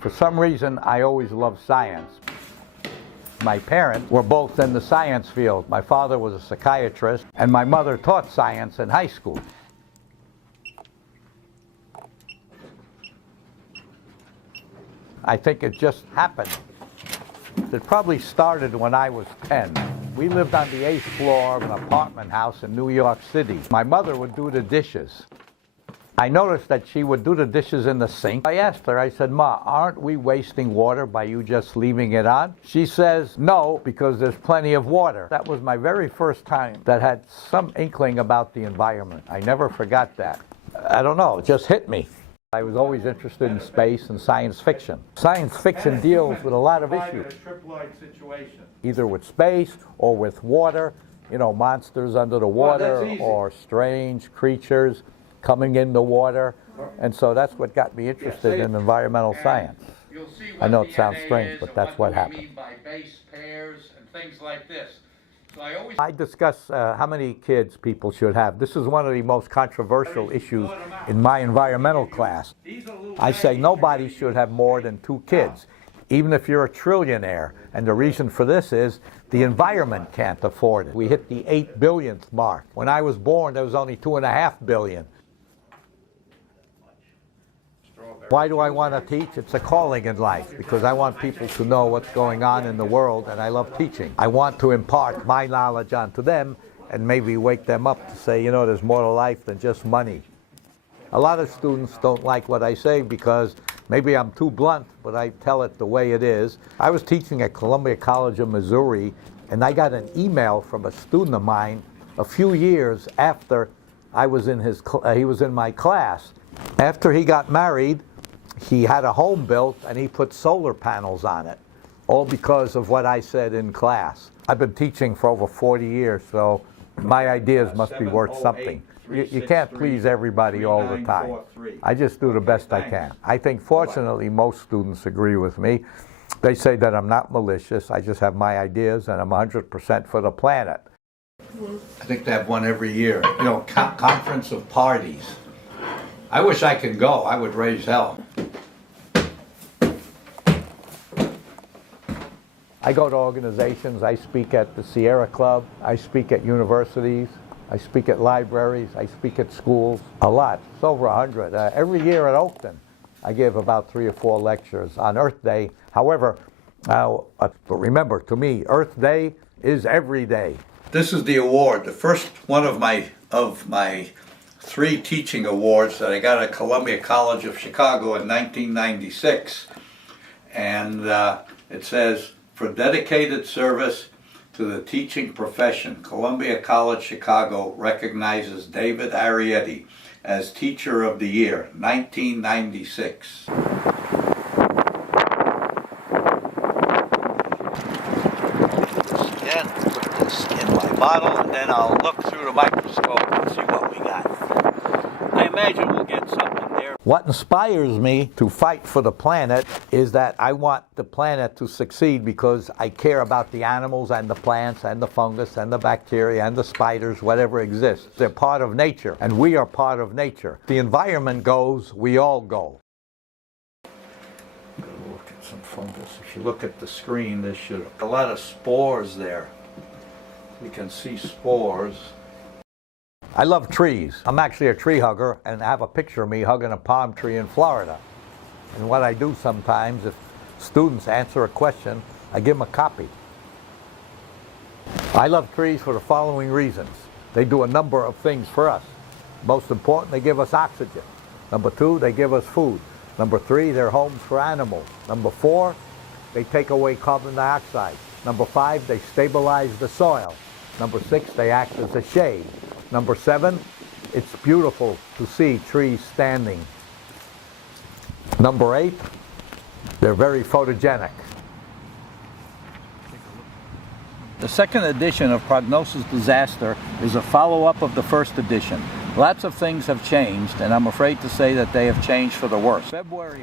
For some reason, I always loved science. My parents were both in the science field. My father was a psychiatrist, and my mother taught science in high school. I think it just happened. It probably started when I was 10. We lived on the 8th floor of an apartment house in New York City. My mother would do the dishes. I noticed that she would do the dishes in the sink. I asked her, I said, "Ma, aren't we wasting water by you just leaving it on?" She says, "No, because there's plenty of water." That was my very first time that had some inkling about the environment. I never forgot that. I don't know, it just hit me. I was always interested in space and science fiction. Science fiction deals with a lot of issues, either with space or with water, you know, monsters under the water or strange creatures coming in the water. And so that's what got me interested in environmental science. I know it sounds strange, but that's what happened. By base pairs and things like this. So I discuss how many kids people should have. This is one of the most controversial issues in my environmental class. I say nobody should have more than 2 kids, even if you're a trillionaire. And the reason for this is the environment can't afford it. We hit the 8 billionth mark. When I was born, there was only 2.5 billion. Why do I want to teach? It's a calling in life, because I want people to know what's going on in the world, and I love teaching. I want to impart my knowledge onto them and maybe wake them up to say, you know, there's more to life than just money. A lot of students don't like what I say because maybe I'm too blunt, but I tell it the way it is. I was teaching at Columbia College of Missouri, and I got an email from a student of mine a few years after I was in he was in my class. After he got married, he had a home built and he put solar panels on it, all because of what I said in class. I've been teaching for over 40 years, so my ideas must be worth something. You can't please everybody all the time. I just do the best I can. I think fortunately most students agree with me. They say that I'm not malicious, I just have my ideas and I'm 100% for the planet. I think they have one every year, you know, conference of parties. I wish I could go, I would raise hell. I go to organizations, I speak at the Sierra Club, I speak at universities, I speak at libraries, I speak at schools, a lot. It's over 100. Every year at Oakton, I give about 3 or 4 lectures on Earth Day. However, but remember, to me, Earth Day is every day. This is the award, the first one of my 3 teaching awards that I got at Columbia College of Chicago in 1996. And it says, "For dedicated service to the teaching profession, Columbia College Chicago recognizes David Arieti as Teacher of the Year, 1996. Again, put this in my bottle, and then I'll look through the microscope and see what we got. I imagine we'll get something there. What inspires me to fight for the planet is that I want the planet to succeed because I care about the animals and the plants and the fungus and the bacteria and the spiders, whatever exists. They're part of nature, and we are part of nature. The environment goes, we all go. Look at some fungus. If you look at the screen, there should be a lot of spores there. You can see spores. I love trees. I'm actually a tree hugger, and I have a picture of me hugging a palm tree in Florida. And what I do sometimes, if students answer a question, I give them a copy. I love trees for the following reasons. They do a number of things for us. Most important, they give us oxygen. Number 2, they give us food. Number 3, they're homes for animals. Number 4, they take away carbon dioxide. Number 5, they stabilize the soil. Number 6, they act as a shade. Number 7, it's beautiful to see trees standing. Number 8, they're very photogenic. The second edition of Prognosis Disaster is a follow-up of the first edition. Lots of things have changed, and I'm afraid to say that they have changed for the worse.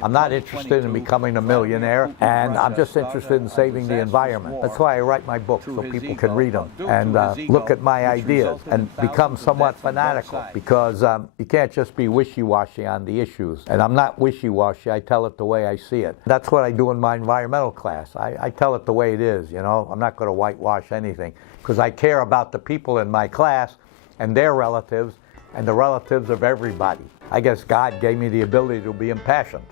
I'm not interested in becoming a millionaire, and I'm just interested in saving the environment. That's why I write my books, so people can read them and look at my ideas and become somewhat fanatical, because you can't just be wishy-washy on the issues. And I'm not wishy-washy, I tell it the way I see it. That's what I do in my environmental class. I tell it the way it is, you know. I'm not going to whitewash anything, because I care about the people in my class and their relatives and the relatives of everybody. I guess God gave me the ability to be impassioned.